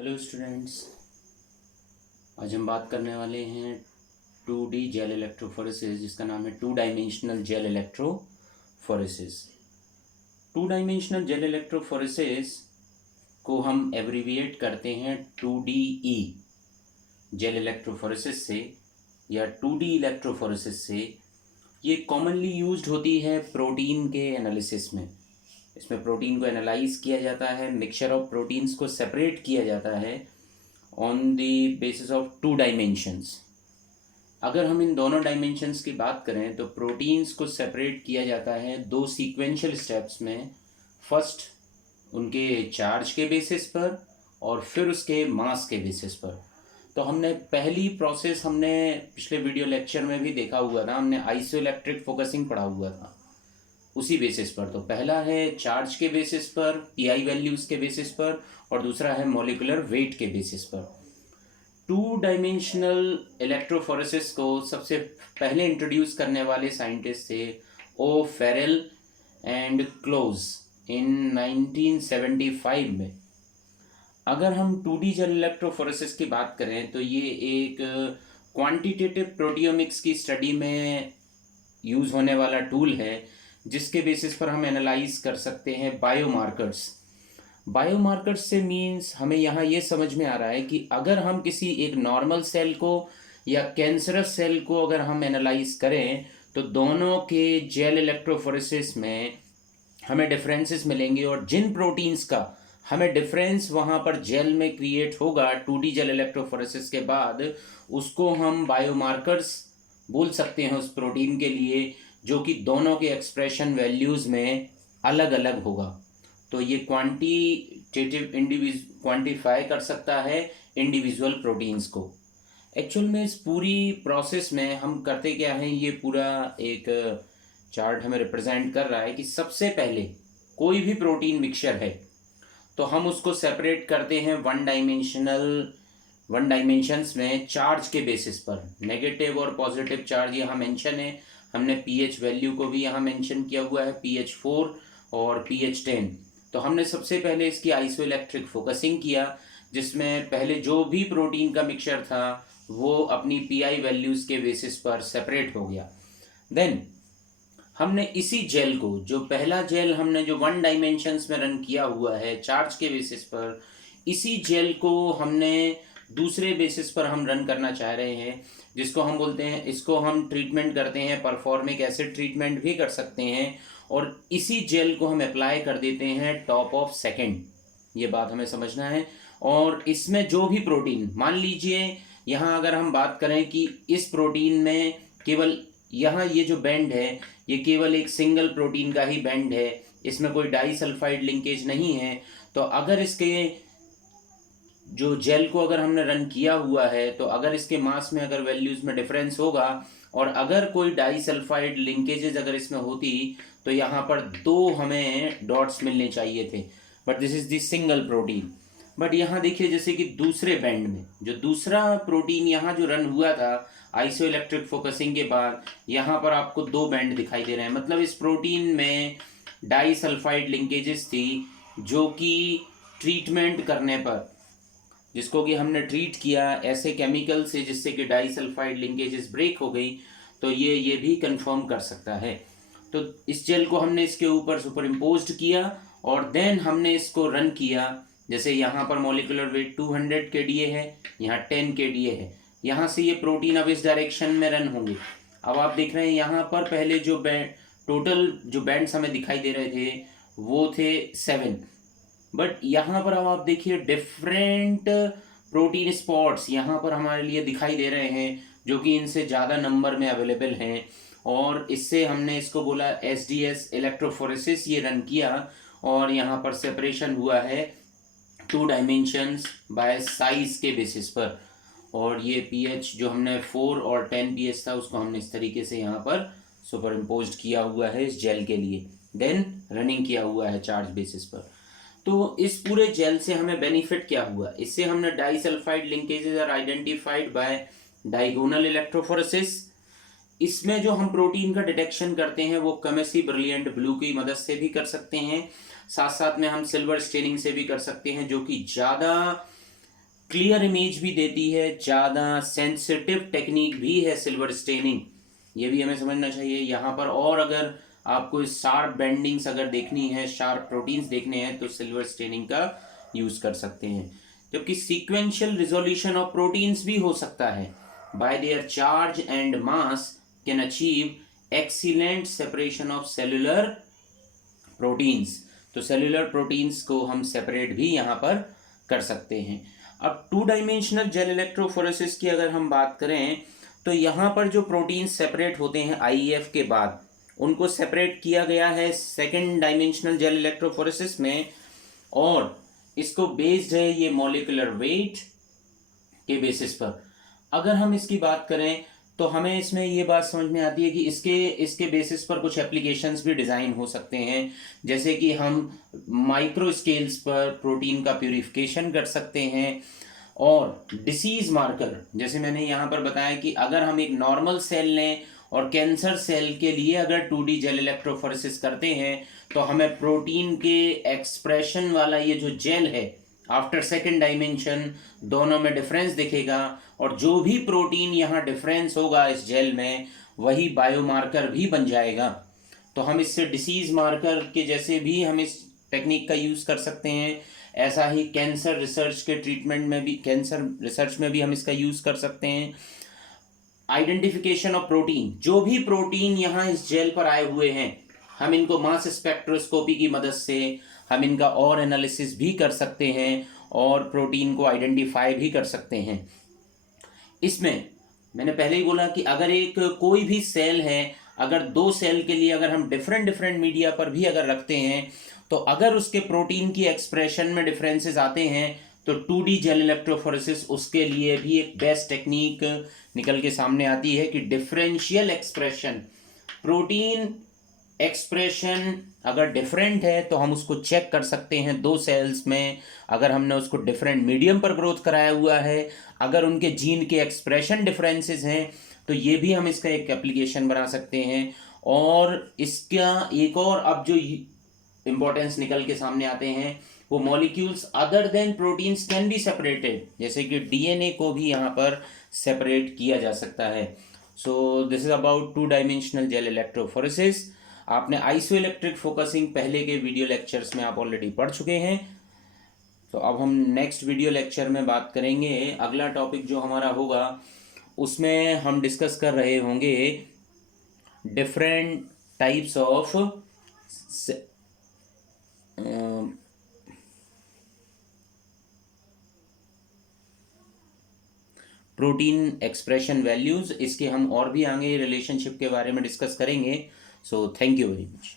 Hello students, आज हम बात करने वाले हैं 2D जेल इलेक्ट्रोफोरेसिस, जिसका नाम है two dimensional gel electrophoresis. Two dimensional gel electrophoresis को हम एब्रीविएट करते हैं 2DE जेल इलेक्ट्रोफोरेसिस से या 2D इलेक्ट्रोफोरेसिस से। ये कॉमनली यूज्ड होती है प्रोटीन के एनालिसिस में। इसमें प्रोटीन को एनालाइज किया जाता है, मिक्सचर ऑफ प्रोटीन्स को सेपरेट किया जाता है on the basis of to dimensions. अगर हम इन दोनों डायमेंशंस की बात करें तो प्रोटीन्स को सेपरेट किया जाता है दो सीक्वेंशियल स्टेप्स में। फर्स्ट उनके चार्ज के बेसिस पर और फिर उसके मास के बेसिस पर। तो हमने पहली प्रोसेस हमने पिछले वीडियो लेक्चर में भी देखा हुआ था, हमने आइसोइलेक्ट्रिक फोकसिंग पढ़ा हुआ था उसी बेसिस पर। तो पहला है चार्ज के बेसिस पर, पीआई वैल्यूज के बेसिस पर, और दूसरा है मॉलिक्यूलर वेट के बेसिस पर। टू डायमेंशनल इलेक्ट्रोफोरेसिस को सबसे पहले इंट्रोड्यूस करने वाले साइंटिस्ट थे ओ फेरेल एंड क्लोज इन 1975 में। अगर हम 2D जेल इलेक्ट्रोफोरेसिस की बात करें तो ये एक क्वांटिटेटिव प्रोटियोमिक्स की स्टडी में यूज़ होने वाला टूल है, जिसके बेसिस पर हम एनालाइज कर सकते हैं बायोमार्कर्स। बायोमार्कर्स से मीन्स हमें यहाँ ये समझ में आ रहा है कि अगर हम किसी एक नॉर्मल सेल को या कैंसरस सेल को अगर हम एनालाइज करें तो दोनों के जेल इलेक्ट्रोफोरेसिस में हमें डिफरेंसेस मिलेंगे, और जिन प्रोटीन्स का हमें डिफरेंस वहाँ पर जेल में क्रिएट होगा 2D जेल इलेक्ट्रोफोरेसिस के बाद, उसको हम बायोमार्कर्स बोल सकते हैं उस प्रोटीन के लिए, जो कि दोनों के एक्सप्रेशन वैल्यूज़ में अलग अलग होगा। तो ये क्वांटिटेटिव क्वांटिफाई कर सकता है इंडिविजुअल प्रोटीन्स को। एक्चुअल में इस पूरी प्रोसेस में हम करते क्या हैं, ये पूरा एक चार्ट हमें रिप्रेजेंट कर रहा है कि सबसे पहले कोई भी प्रोटीन मिक्सचर है तो हम उसको सेपरेट करते हैं वन डायमेंशंस में चार्ज के बेसिस पर। नेगेटिव और पॉजिटिव चार्ज यहाँ मेंशन है, हमने पीएच वैल्यू को भी यहाँ मेंशन किया हुआ है, pH 4 और pH 10। तो हमने सबसे पहले इसकी आइसोइलेक्ट्रिक फोकसिंग किया, जिसमें पहले जो भी प्रोटीन का मिक्सचर था वो अपनी पीआई वैल्यूज़ के बेसिस पर सेपरेट हो गया। देन हमने इसी जेल को, जो पहला जेल हमने जो वन डायमेंशंस में रन किया हुआ है चार्ज के बेसिस पर, इसी जेल को हमने दूसरे बेसिस पर हम रन करना चाह रहे हैं, जिसको हम बोलते हैं, इसको हम ट्रीटमेंट करते हैं, परफॉर्मिक एसिड ट्रीटमेंट भी कर सकते हैं, और इसी जेल को हम अप्लाई कर देते हैं टॉप ऑफ सेकेंड। ये बात हमें समझना है। और इसमें जो भी प्रोटीन, मान लीजिए यहाँ अगर हम बात करें कि इस प्रोटीन में केवल यहाँ ये जो बैंड है ये केवल एक सिंगल प्रोटीन का ही बैंड है, इसमें कोई डाइसल्फाइड लिंकेज नहीं है, तो अगर इसके जो जेल को अगर हमने रन किया हुआ है तो अगर इसके मास में अगर वैल्यूज़ में डिफरेंस होगा और अगर कोई डाइसल्फाइड लिंकेजेस अगर इसमें होती तो यहाँ पर दो हमें डॉट्स मिलने चाहिए थे, but this is the single protein. But यहाँ देखिए जैसे कि दूसरे बैंड में जो दूसरा प्रोटीन यहाँ जो रन हुआ था आइसोइलेक्ट्रिक फोकसिंग के बाद, यहाँ पर आपको दो बैंड दिखाई दे रहे हैं, मतलब इस प्रोटीन में डाइसल्फाइड लिंकेजेस थी, जो कि ट्रीटमेंट करने पर, जिसको कि हमने ट्रीट किया ऐसे केमिकल से जिससे कि डाइसल्फाइड लिंकेजेस ब्रेक हो गई, तो ये भी कंफर्म कर सकता है। तो इस जेल को हमने इसके ऊपर सुपर इम्पोज्ड किया और देन हमने इसको रन किया। जैसे यहाँ पर मॉलिक्यूलर वेट 200 kDa है, यहाँ 10 kDa है, यहाँ से ये प्रोटीन अब इस डायरेक्शन में रन होंगे। अब आप देख रहे हैं यहाँ पर पहले जो टोटल जो बैंड्स हमें दिखाई दे रहे थे वो थे 7, बट यहाँ पर अब आप देखिए डिफरेंट प्रोटीन स्पॉट्स यहाँ पर हमारे लिए दिखाई दे रहे हैं, जो कि इनसे ज़्यादा नंबर में अवेलेबल हैं, और इससे हमने इसको बोला SDS इलेक्ट्रोफोरेसिस ये रन किया, और यहाँ पर सेपरेशन हुआ है 2 डायमेंशंस बाय साइज के बेसिस पर, और ये pH जो हमने 4 और 10 pH था उसको हमने इस तरीके से यहाँ पर सुपर इम्पोज्ड किया हुआ है इस जेल के लिए, देन रनिंग किया हुआ है चार्ज बेसिस पर। तो इस पूरे जेल से हमें बेनिफिट क्या हुआ, इससे हमने disulfide linkages are identified by diagonal electrophoresis. इसमें जो हम प्रोटीन का डिटेक्शन करते हैं वो कमेसी ब्रिलियंट ब्लू की मदद से भी कर सकते हैं, साथ साथ में हम सिल्वर स्टेनिंग से भी कर सकते हैं, जो कि ज़्यादा क्लियर इमेज भी देती है, ज़्यादा सेंसिटिव टेक्निक भी है सिल्वर स्टेनिंग, ये भी हमें समझना चाहिए यहाँ पर। और अगर आपको शार्प बेंडिंग्स अगर देखनी है, शार्प प्रोटीन्स देखने हैं, तो सिल्वर स्टेनिंग का यूज़ कर सकते हैं। जबकि सीक्वेंशियल रिजोल्यूशन ऑफ प्रोटीन्स भी हो सकता है, bye there charge and mass can achieve excellent separation of cellular proteins. तो सेलुलर प्रोटीन्स को हम सेपरेट भी यहाँ पर कर सकते हैं। अब टू डायमेंशनल जेल इलेक्ट्रोफोरेसिस की अगर हम बात करें, तो यहाँ पर जो प्रोटीन सेपरेट होते हैं आईएफ के बाद, उनको सेपरेट किया गया है सेकेंड डायमेंशनल जेल इलेक्ट्रोफोरेसिस में, और इसको बेस्ड है ये मॉलिक्यूलर वेट के बेसिस पर। अगर हम इसकी बात करें तो हमें इसमें ये बात समझ में आती है कि इसके बेसिस पर कुछ एप्लीकेशंस भी डिज़ाइन हो सकते हैं, जैसे कि हम माइक्रो स्केल्स पर प्रोटीन का प्यूरिफिकेशन कर सकते हैं। और डिसीज़ मार्कर, जैसे मैंने यहाँ पर बताया कि अगर हम एक नॉर्मल सेल लें और कैंसर सेल के लिए अगर 2D जेल इलेक्ट्रोफोरेसिस करते हैं, तो हमें प्रोटीन के एक्सप्रेशन वाला ये जो जेल है आफ्टर सेकेंड डायमेंशन, दोनों में डिफरेंस दिखेगा, और जो भी प्रोटीन यहाँ डिफरेंस होगा इस जेल में, वही बायोमार्कर भी बन जाएगा। तो हम इससे डिसीज़ मार्कर के जैसे भी हम इस टेक्निक का यूज़ कर सकते हैं। ऐसा ही कैंसर रिसर्च के ट्रीटमेंट में भी, कैंसर रिसर्च में भी हम इसका यूज़ कर सकते हैं। आइडेंटिफिकेशन ऑफ प्रोटीन, जो भी प्रोटीन यहाँ इस जेल पर आए हुए हैं, हम इनको मास स्पेक्ट्रोस्कोपी की मदद से हम इनका और एनालिसिस भी कर सकते हैं और प्रोटीन को आइडेंटिफाई भी कर सकते हैं। इसमें मैंने पहले ही बोला कि अगर एक कोई भी सेल है, अगर दो सेल के लिए अगर हम डिफरेंट मीडिया पर भी अगर रखते हैं, तो अगर उसके प्रोटीन की एक्सप्रेशन में डिफरेंसेस आते हैं, तो 2D जेल इलेक्ट्रोफोरेसिस उसके लिए भी एक बेस्ट टेक्निक निकल के सामने आती है कि डिफरेंशियल एक्सप्रेशन, प्रोटीन एक्सप्रेशन अगर डिफरेंट है तो हम उसको चेक कर सकते हैं दो सेल्स में। अगर हमने उसको डिफरेंट मीडियम पर ग्रोथ कराया हुआ है, अगर उनके जीन के एक्सप्रेशन डिफरेंसेस हैं, तो ये भी हम इसका एक एप्लीकेशन बना सकते हैं। और इसका एक और अब जो इम्पोर्टेंस निकल के सामने आते हैं, वो molecules other than proteins can be separated, जैसे कि डीएनए को भी यहाँ पर सेपरेट किया जा सकता है। So this is about 2 dimensional gel electrophoresis. आपने आइसो इलेक्ट्रिक फोकसिंग पहले के वीडियो लेक्चर्स में आप ऑलरेडी पढ़ चुके हैं। तो अब हम नेक्स्ट वीडियो लेक्चर में बात करेंगे। अगला टॉपिक जो हमारा होगा उसमें हम डिस्कस कर रहे होंगे different types of protein expression values. इसके हम और भी आगे रिलेशनशिप के बारे में डिस्कस करेंगे। So thank you very much.